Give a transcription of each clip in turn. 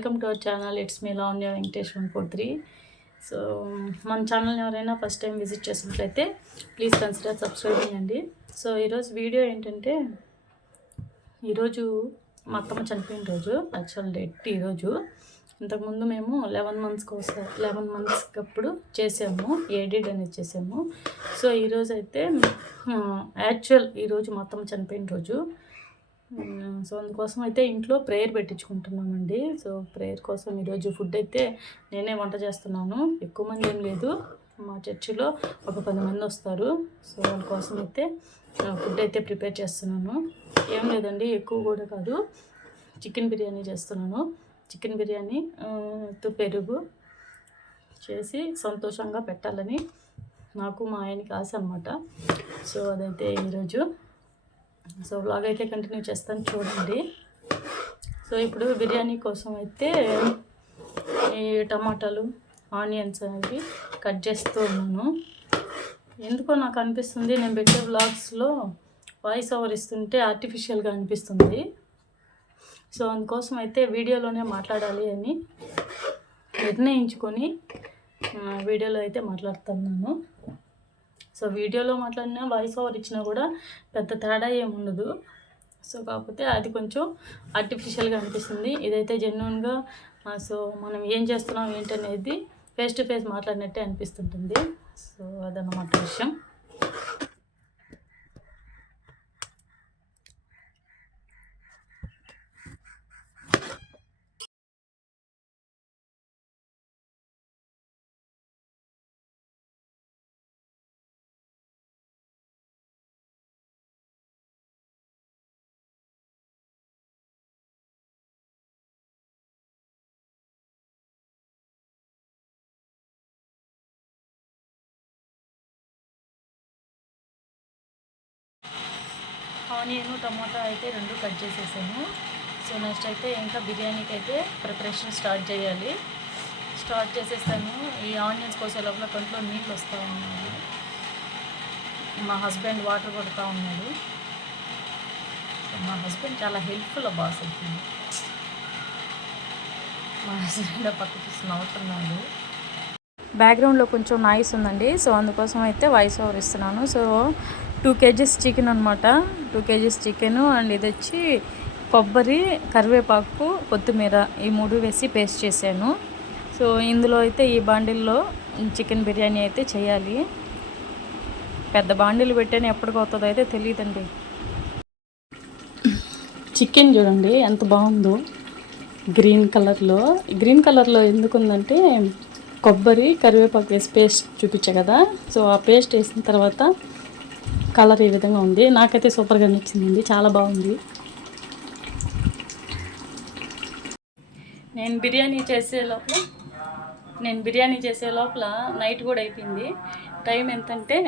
Welcome to our channel. It's me Lavanya Venkatesh 143. So మన ఛానల్ని ఎవరైనా ఫస్ట్ టైం విజిట్ చేసినట్లయితే ప్లీజ్ కన్సిడర్ సబ్స్క్రైబింగ్ అండి. సో ఈరోజు వీడియో ఏంటంటే, ఈరోజు మా అత్తమ్మ చనిపోయిన రోజు, యాక్చువల్ డేట్ ఈరోజు. ఇంతకుముందు మేము 11 మంత్స్కి అప్పుడు చేసాము, ఏడెడ్ అనేది చేసాము. సో ఈరోజు అయితే ఈరోజు మా అత్తమ్మ చనిపోయిన రోజు. సో అందుకోసం అయితే ఇంట్లో ప్రేయర్ పెట్టించుకుంటున్నామండి. సో ప్రేయర్ కోసం ఈరోజు ఫుడ్ అయితే నేనే వంట చేస్తున్నాను. ఎక్కువ మంది ఏం లేదు, మా చర్చిలో ఒక 10 మంది వస్తారు. సో వాళ్ళ కోసం అయితే ఫుడ్ అయితే ప్రిపేర్ చేస్తున్నాను. ఏం లేదండి, ఎక్కువ కూడా కాదు, చికెన్ బిర్యానీ చేస్తున్నాను. చికెన్ బిర్యానీ పెరుగు చేసి సంతోషంగా పెట్టాలని నాకు మా ఆయనకి ఆశ అనమాట. సో అదైతే ఈరోజు. సో వ్లాగ్ అయితే కంటిన్యూ చేస్తాను, చూడండి. సో ఇప్పుడు బిర్యానీ కోసం అయితే ఈ టమాటాలు, ఆనియన్స్ అనేవి కట్ చేస్తూ ఉన్నాను. ఎందుకో నాకు అనిపిస్తుంది, నేను పెట్టే వ్లాగ్స్లో వాయిస్ ఓవర్ ఇస్తుంటే ఆర్టిఫిషియల్గా అనిపిస్తుంది. సో అందుకోసం అయితే వీడియోలోనే మాట్లాడాలి అని నిర్ణయించుకొని వీడియోలో అయితే మాట్లాడుతున్నాను. సో వీడియోలో మాట్లాడినా వాయిస్ ఓవర్ ఇచ్చినా కూడా పెద్ద తేడా ఏముండదు. సో కాకపోతే అది కొంచెం ఆర్టిఫిషియల్గా అనిపిస్తుంది. ఇదైతే జెన్యున్గా, సో మనం ఏం చేస్తున్నాం ఏంటనేది ఫేస్ టు ఫేస్ మాట్లాడినట్టే అనిపిస్తుంటుంది. సో అదన్నమాట విషయం. ఆనియన్, టమాటా అయితే 2 కట్ చేసేసాను. సో నెక్స్ట్ అయితే ఇంకా బిర్యానీకి అయితే ప్రిపరేషన్ స్టార్ట్ చేసేస్తాను. ఈ ఆనియన్స్ కోసే లోపల కంట్లో నీళ్ళు వస్తూ ఉన్నాయి. మా హస్బెండ్ వాటర్ కొడుతూ ఉన్నాడు. మా హస్బెండ్ చాలా హెల్ప్ఫుల్ బాస్ అవుతుంది. మా హస్బెండ్ పక్కకి నవ్వుతున్నాడు. బ్యాక్గ్రౌండ్లో కొంచెం నాయిస్ ఉందండి. సో అందుకోసం అయితే వాయిస్ ఓవర్ ఇస్తున్నాను. సో 2 kgs చికెన్ అనమాట. 2 kgs చికెన్ అండ్ ఇది వచ్చి కొబ్బరి, కరివేపాకు, కొత్తిమీర ఈ 3 వేసి పేస్ట్ చేశాను. సో ఇందులో అయితే ఈ బాండిల్లో చికెన్ బిర్యానీ అయితే చేయాలి. పెద్ద బాండిలు పెట్టాను, ఎప్పటికవుతుందో అయితే తెలియదండి. చికెన్ చూడండి ఎంత బాగుందో, గ్రీన్ కలర్లో ఎందుకుందంటే కొబ్బరి, కరివేపాకు వేసి పేస్ట్ చూపించా కదా. సో ఆ పేస్ట్ వేసిన తర్వాత కలర్ ఈ విధంగా ఉంది. నాకైతే సూపర్గా నచ్చిందండి, చాలా బాగుంది. నేను బిర్యానీ చేసే లోపల నైట్ కూడా అయిపోయింది. టైం ఎంతంటే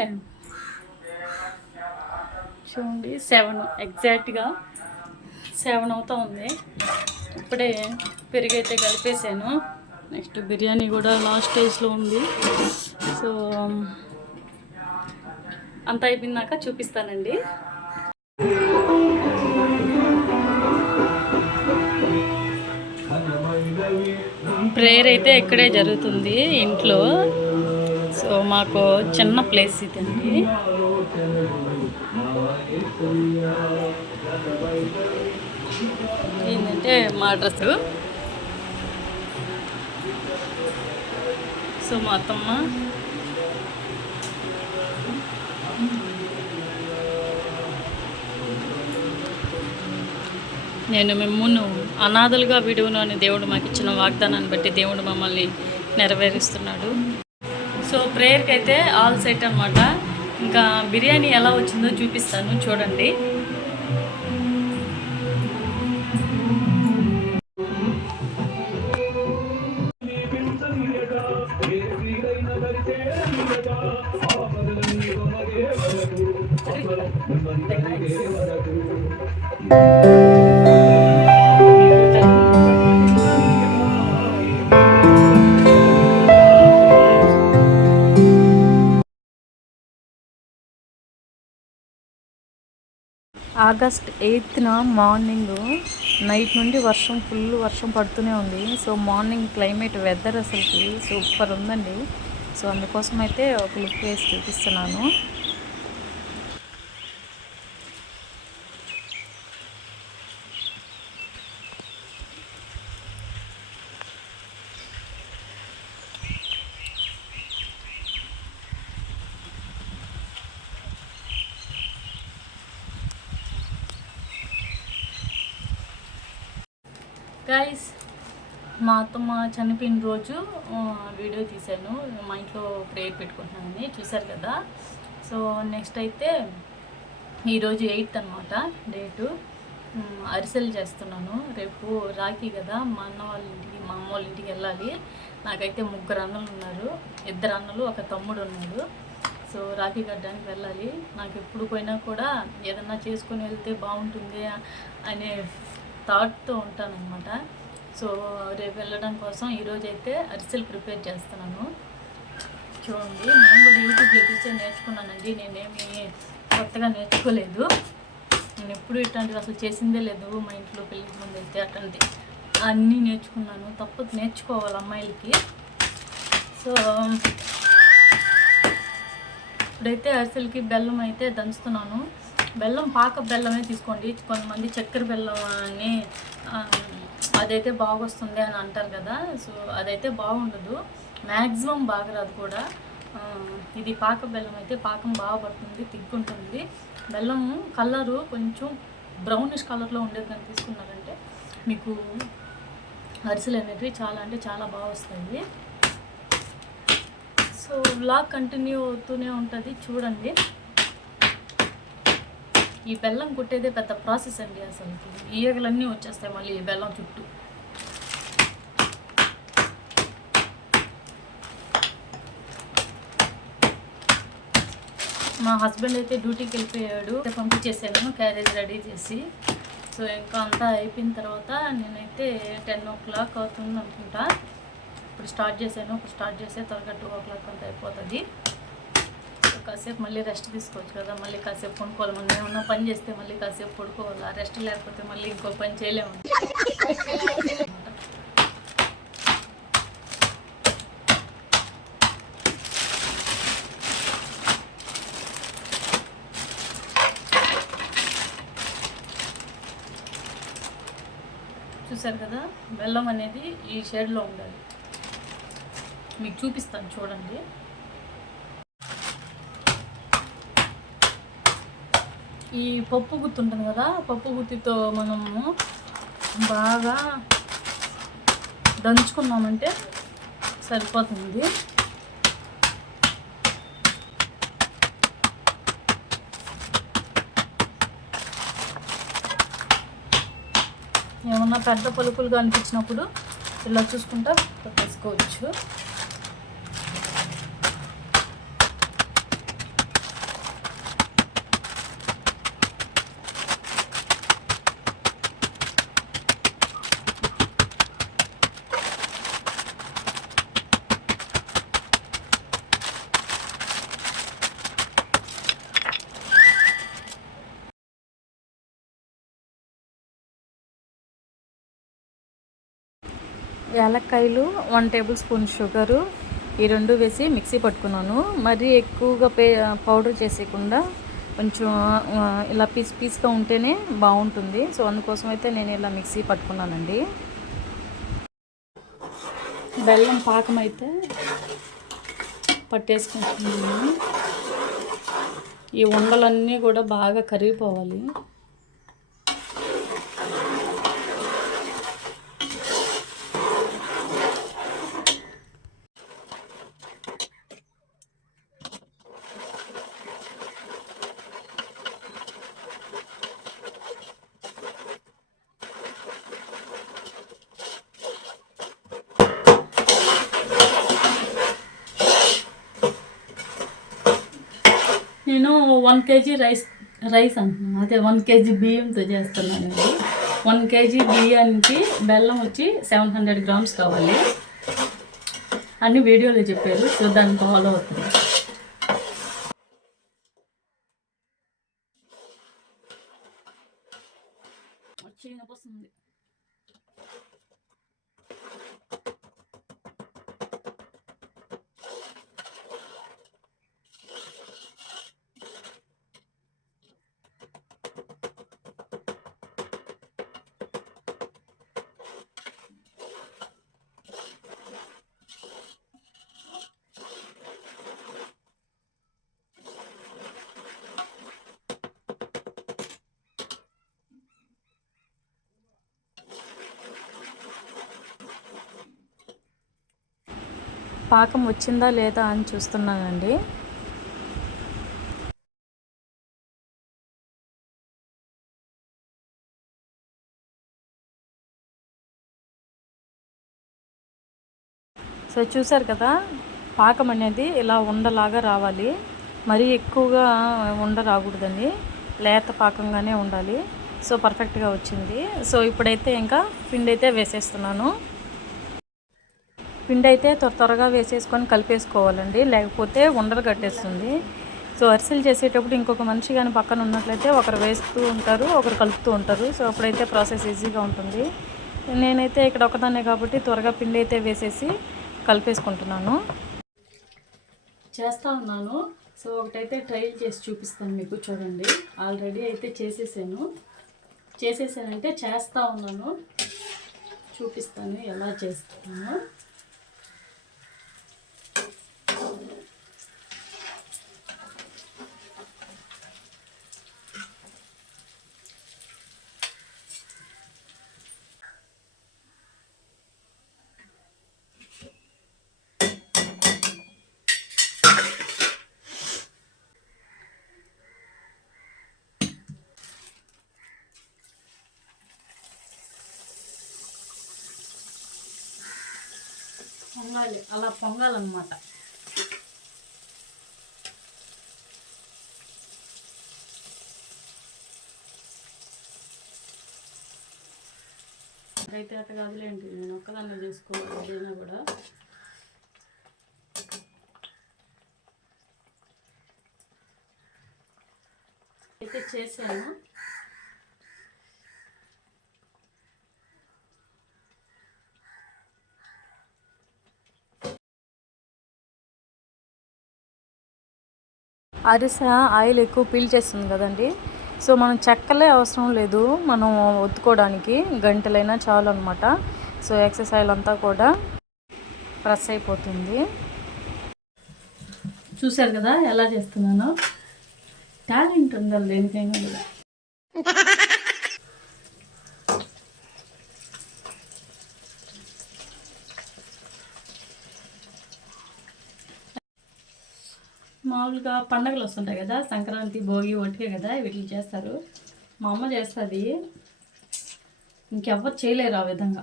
చూడండి, 7 ఎగ్జాక్ట్గా 7 అవుతూ ఉంది. ఇప్పుడే పెరుగైతే కలిపేసాను. నెక్స్ట్ బిర్యానీ కూడా లాస్ట్ స్టేజ్లో ఉంది. సో అంతా అయిపోయినాక చూపిస్తానండి. ప్రేయర్ అయితే ఇక్కడే జరుగుతుంది ఇంట్లో. సో మాకు చిన్న ప్లేస్ ఇదండి. ఏంటంటే మా డ్రెస్. సో మా అత్తమ్మ, నేను మిమ్మును అనాథలుగా విడువను అని దేవుడు మాకు ఇచ్చిన వాగ్దానాన్ని బట్టి దేవుడు మమ్మల్ని నెరవేరుస్తున్నాడు. సో ప్రేయర్కి అయితే ఆల్ సెట్ అనమాట. ఇంకా బిర్యానీ ఎలా వచ్చిందో చూపిస్తాను, చూడండి. ఆగస్ట్ 8న మార్నింగ్ నైట్ నుండి ఫుల్ వర్షం పడుతూనే ఉంది. సో మార్నింగ్ క్లైమేట్ వెదర్ అసలుకి సూపర్ ఉందండి. సో అందుకోసం అయితే ఒక లుక్ వేసి చూపిస్తున్నాను. గైస్, మా అత్తమ్మ చనిపోయిన రోజు వీడియో తీశాను. మా ఇంట్లో ప్రేయర్ పెట్టుకుంటున్నానని చూశారు కదా. సో నెక్స్ట్ అయితే ఈరోజు 8th అనమాట డేటు. అరిసెలు చేస్తున్నాను. రేపు రాఖీ కదా, మా అన్న వాళ్ళ ఇంటికి మా అమ్మ వాళ్ళ ఇంటికి వెళ్ళాలి. నాకైతే 3 అన్నలు ఉన్నారు. 2 అన్నలు, ఒక తమ్ముడు ఉన్నాడు. సో రాఖీ కట్టడానికి వెళ్ళాలి. నాకు ఎప్పుడు పోయినా కూడా ఏదన్నా చేసుకొని వెళ్తే బాగుంటుంది అనే థాట్తో ఉంటానన్నమాట. సో రేపు వెళ్ళడం కోసం ఈరోజు అయితే అరిసెలు ప్రిపేర్ చేస్తున్నాను. చూడండి, నేను కూడా యూట్యూబ్లో చూసే నేర్చుకున్నానండి. నేనేమి కొత్తగా నేర్చుకోలేదు. నేను ఎప్పుడు ఇట్లాంటివి అసలు చేసిందే లేదు. మా ఇంట్లో పెళ్ళికి ముందు అయితే అట్లాంటి అన్నీ నేర్చుకున్నాను. తప్పదు, నేర్చుకోవాలి అమ్మాయిలకి. సో ఇప్పుడైతే అరిసెలకి బెల్లం అయితే దంచుతున్నాను. బెల్లం పాక బెల్లమే తీసుకోండి. కొంతమంది చక్కెర బెల్లం అని అదైతే బాగొస్తుంది అని అంటారు కదా. సో అదైతే బాగుండదు, మ్యాక్సిమం బాగా రాదు కూడా. ఇది పాక బెల్లం అయితే పాకం బాగా పడుతుంది, తిగ్గుంటుంది. బెల్లం కలరు కొంచెం బ్రౌనిష్ కలర్లో ఉండేది కానీ తీసుకున్నారంటే మీకు అరిసెలు అనేటివి చాలా అంటే చాలా బాగా వస్తాయి. సో వ్లాగ్ కంటిన్యూ అవుతూనే ఉంటుంది, చూడండి. ఈ బెల్లం కుట్టేదే పెద్ద ప్రాసెస్ అండి. అసలు ఈగలన్నీ వచ్చేస్తాయి మళ్ళీ ఈ బెల్లం చుట్టూ. మా హస్బెండ్ అయితే డ్యూటీకి వెళ్ళిపోయాడు. పంపించేసాను క్యారేజ్ రెడీ చేసి. సో ఇంకా అంతా అయిపోయిన తర్వాత నేనైతే 10 o'clock అవుతుంది అనుకుంటా. ఇప్పుడు స్టార్ట్ చేశాను. ఇప్పుడు స్టార్ట్ చేస్తే త్వరగా 2 o'clock అంతా అయిపోతుంది. కాసేపు మళ్ళీ రెస్ట్ తీసుకోవచ్చు కదా. మళ్ళీ కాసేపు పడుకోవాలి. మనం ఏమన్నా పని చేస్తే మళ్ళీ కాసేపు పడుకోవాలి. ఆ రెస్ట్ లేకపోతే మళ్ళీ ఇంకో పని చేయలేము. చూసారు కదా, బెల్లం అనేది ఈ షేడ్లో ఉండాలి. మీకు చూపిస్తాను చూడండి. ఈ పప్పు గుత్తి ఉంటుంది కదా, పప్పు గుత్తితో మనము బాగా దంచుకున్నామంటే సరిపోతుంది. ఏమన్నా పెద్ద పలుకులుగా అనిపించినప్పుడు ఇలా చూసుకుంటా పెట్టేసుకోవచ్చు. యాలక్కాయలు, 1 tablespoon షుగరు, ఈ 2 వేసి మిక్సీ పట్టుకున్నాను. మరీ ఎక్కువగా పౌడర్ చేసేయకుండా కొంచెం ఇలా పీస్గా ఉంటేనే బాగుంటుంది. సో అందుకోసం అయితే నేను ఇలా మిక్సీ పట్టుకున్నానండి. బెల్లం పాకం అయితే పట్టేసుకుంటున్నాను. ఈ ఉండలన్నీ కూడా బాగా కరిగిపోవాలి. నేను 1 kg రైస్ అంటున్నాను, అదే 1 kg బియ్యంతో చేస్తున్నానండి. 1 kg బియ్యానికి బెల్లం వచ్చి 700 grams కావాలి. అన్ని వీడియోలో చెప్పారు. సో దాన్ని ఫాలో అవుతుంది. పాకం వచ్చిందా లేదా అని చూస్తున్నానండి. సో చూసారు కదా, పాకం అనేది ఇలా ఉండలాగా రావాలి. మరీ ఎక్కువగా ఉండ రాకూడదండి, లేత పాకంగానే ఉండాలి. సో పర్ఫెక్ట్గా వచ్చింది. సో ఇప్పుడైతే ఇంకా పిండి అయితే వేసేస్తున్నాను. పిండి అయితే త్వరగా వేసేసుకొని కలిపేసుకోవాలండి, లేకపోతే ఉండలు కట్టేస్తుంది. సో అరిసెలు చేసేటప్పుడు ఇంకొక మనిషి కానీ పక్కన ఉన్నట్లయితే ఒకరు వేస్తూ ఉంటారు, ఒకరు కలుపుతూ ఉంటారు. సో అప్పుడైతే ప్రాసెస్ ఈజీగా ఉంటుంది. నేనైతే ఇక్కడ ఒకదాన్నే కాబట్టి త్వరగా పిండి అయితే వేసేసి కలిపేసుకుంటున్నాను, చేస్తూ ఉన్నాను. సో ఒకటైతే ట్రైల్ చేసి చూపిస్తాను మీకు, చూడండి. ఆల్రెడీ అయితే చేసేసానంటే చేస్తూ ఉన్నాను, చూపిస్తాను ఎలా చేస్తాను. పొంగాలి, అలా పొంగాలన్నమాట. అయితే అట్ట కాదులేండి, నేను ఒక్కదాన్ని చేసుకోవాలి ఏదైనా కూడా. అయితే చేశాను. అరిసె ఆయిల్ ఎక్కువ పీల్చేస్తుంది కదండి. సో మనం చెక్కలే అవసరం లేదు, మనం ఒత్తుకోవడానికి గంటలైనా చాలు అనమాట. సో ఎక్సెస్ ఆయిల్ అంతా కూడా ప్రెస్ అయిపోతుంది. చూశారు కదా ఎలా చేస్తున్నానో. టాలెంట్ ఉండాలి దేనికైనా కూడా. మామూలుగా పండగలు వస్తుంటాయి కదా, సంక్రాంతి, భోగి, ఒట్టికే కదా వీటిని చేస్తారు. మా అమ్మ చేస్తుంది, ఇంకెవ్వరు చేయలేరు ఆ విధంగా.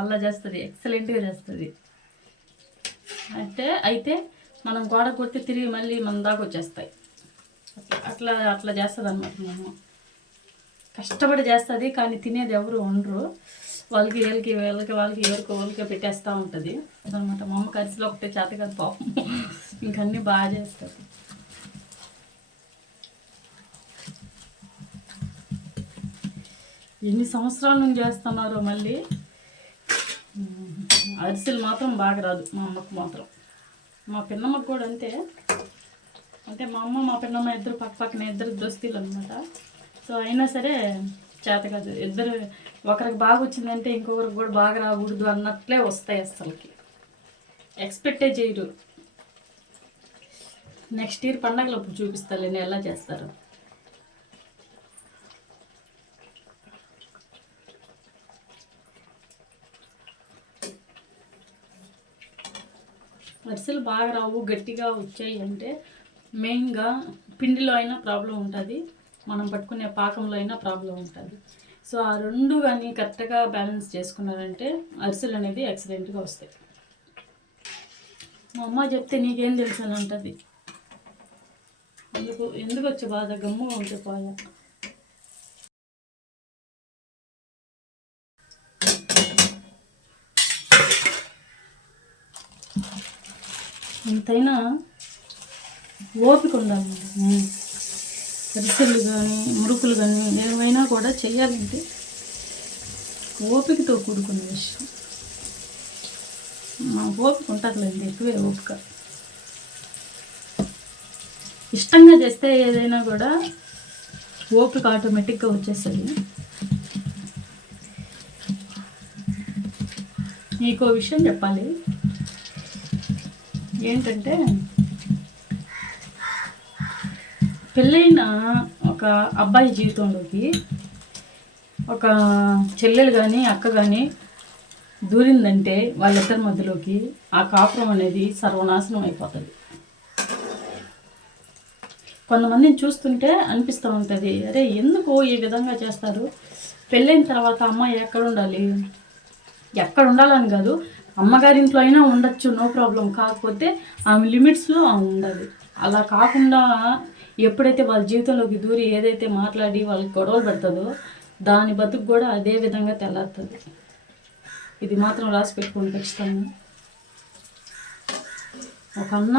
అలా చేస్తుంది, ఎక్సలెంట్గా చేస్తుంది. అయితే మనం గోడ కొట్టి తిరిగి మళ్ళీ మన దాకా వచ్చేస్తాయి. అట్లా చేస్తుంది అనమాట. మేము కష్టపడి చేస్తుంది, కానీ తినేది ఎవరు ఉండరు. వాళ్ళకి ఎవరికి పెట్టేస్తూ ఉంటుంది అనమాట. మా అమ్మ కరిసిలో ఒకటే చేత కాదు పాపం, ఇంకన్నీ బాగా చేస్తుంది. ఎన్ని సంవత్సరాల నుంచి చేస్తున్నారో మళ్ళీ. అరిసెలు మాత్రం బాగా రాదు మా అమ్మకు మాత్రం. మా పిన్నమ్మకు కూడా అంతే. అంటే మా అమ్మ మా పిన్నమ్మ ఇద్దరు పక్కన ఇద్దరు దోస్తీలు అనమాట. సో అయినా సరే చేత కాదు. ఇద్దరు ఒకరికి బాగా వచ్చిందంటే ఇంకొకరికి కూడా బాగా రాకూడదు అన్నట్లే వస్తాయి. అసలుకి ఎక్స్పెక్టే చేయరు. నెక్స్ట్ ఇయర్ పండగలు అప్పుడు చూపిస్తాను నేను ఎలా చేస్తారు. అరిసెలు బాగా రావు, గట్టిగా వచ్చాయి అంటే మెయిన్గా పిండిలో అయినా ప్రాబ్లం ఉంటుంది, మనం పట్టుకునే పాకంలో అయినా ప్రాబ్లం ఉంటుంది. సో ఆ రెండు కానీ కరెక్ట్గా బ్యాలెన్స్ చేసుకున్నారంటే అరిసెలు అనేది ఎక్సలెంట్గా వస్తాయి. మా అమ్మ చెప్తే నీకేం తెలుసు అని అంటుంది. ఎందుకు వచ్చి బాధ, గమ్ముగా ఉంటే పోయా. ఎంతైనా ఓపిక ఉండాలి. అరిసెలు కానీ మురుకులు కానీ ఏమైనా కూడా చెయ్యాలంటే ఓపికతో కూడుకున్న విషయం. ఓపిక ఉంటుందిలేండి, ఎక్కువే ఓపిక. ఇష్టంగా చేస్తే ఏదైనా కూడా ఓపిక ఆటోమేటిక్గా వచ్చేస్తుంది. నీకో విషయం చెప్పాలి ఏంటంటే, పెళ్ళైన ఒక అబ్బాయి జీవితంలోకి ఒక చెల్లెలు కానీ అక్క కానీ దూరిందంటే వాళ్ళిద్దరి మధ్యలోకి ఆ కాపురం అనేది సర్వనాశనం అయిపోతుంది. కొంతమందిని చూస్తుంటే అనిపిస్తూ ఉంటుంది, అరే ఎందుకు ఈ విధంగా చేస్తారు? పెళ్ళైన తర్వాత అమ్మాయి ఎక్కడ ఉండాలి? ఎక్కడ ఉండాలని కాదు, అమ్మగారింట్లో అయినా ఉండొచ్చు, నో ప్రాబ్లం. కాకపోతే ఆమె లిమిట్స్లో ఆమె ఉండాలి. అలా కాకుండా ఎప్పుడైతే వాళ్ళ జీవితంలోకి దూరి ఏదైతే మాట్లాడి వాళ్ళకి గొడవలు పెడుతుందో దాని బతుకు కూడా అదే విధంగా తెల్లారుతుంది. ఇది మాత్రం రాసి పెట్టుకోండి ఖచ్చితంగా. ఒక అన్న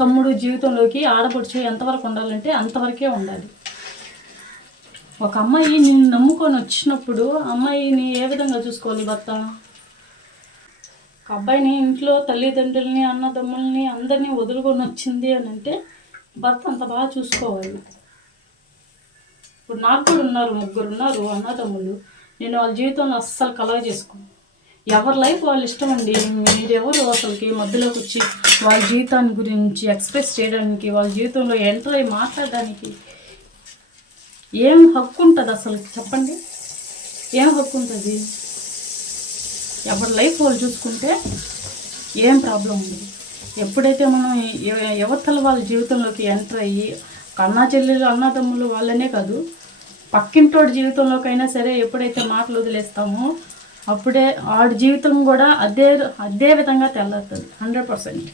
తమ్ముడు జీవితంలోకి ఆడపడుచు ఎంతవరకు ఉండాలంటే అంతవరకే ఉండాలి. ఒక అమ్మాయి నిన్ను నమ్ముకొని వచ్చినప్పుడు అమ్మాయిని ఏ విధంగా చూసుకోవాలి భర్త? ఒక అబ్బాయిని ఇంట్లో తల్లిదండ్రుల్ని అన్నదమ్ముల్ని అందరినీ వదులుకొని వచ్చింది అని అంటే భర్త అంత బాగా చూసుకోవాలి. ఇప్పుడు నాకు కూడా ఉన్నారు, 3 ఉన్నారు అన్నదమ్ములు. నేను వాళ్ళ జీవితంలో అస్సలు కలవ చేసుకోను. ఎవరి లైఫ్ వాళ్ళు ఇష్టం అండి. మీరెవరు అసలుకి మధ్యలోకి వచ్చి వాళ్ళ జీవితాన్ని గురించి ఎక్స్ప్రెస్ చేయడానికి, వాళ్ళ జీవితంలో ఎంటర్ అయ్యి మాట్లాడడానికి ఏం హక్కు ఉంటుంది అసలు? చెప్పండి, ఏం హక్కు ఉంటుంది? ఎవరి లైఫ్ వాళ్ళు చూసుకుంటే ఏం ప్రాబ్లం ఉండదు. ఎప్పుడైతే మనం యువతల వాళ్ళ జీవితంలోకి ఎంటర్ అయ్యి, అన్నా చెల్లెలు అన్నదమ్ములు వాళ్ళనే కాదు, పక్కింటోడి జీవితంలోకైనా సరే ఎప్పుడైతే మాటలు వదిలేస్తామో అప్పుడే ఆడి జీవితం కూడా అదే విధంగా తెల్లారుతుంది 100%.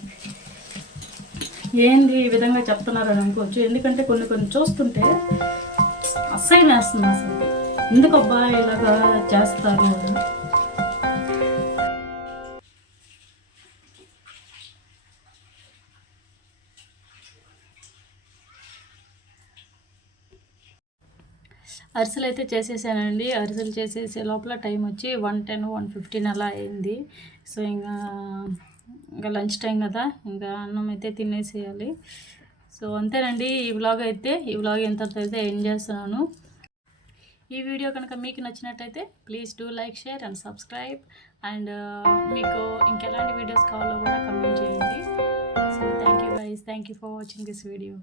ఏంది ఈ విధంగా చెప్తున్నారని అనుకోవచ్చు. ఎందుకంటే కొన్ని చూస్తుంటే అసహ్యం వేస్తుంది అసలు. ఎందుకు అబ్బా ఇలాగా చేస్తారు అని. అరిసెలు అయితే చేసేసానండి. అరిసెలు చేసేసే లోపల టైం వచ్చి 1:10, 1:15 అలా అయింది. సో ఇంకా లంచ్ టైం కదా, ఇంకా అన్నం అయితే తినేసేయాలి. సో అంతేనండి. ఈ వ్లాగ్ ఎంతతో అయితే ఎండ్ చేస్తున్నాను. ఈ వీడియో కనుక మీకు నచ్చినట్టయితే please do like, share and subscribe. And మీకు ఇంకెలాంటి వీడియోస్ కావాలో కూడా కమెంట్ చేయండి. So thank you guys, thank you for watching this video.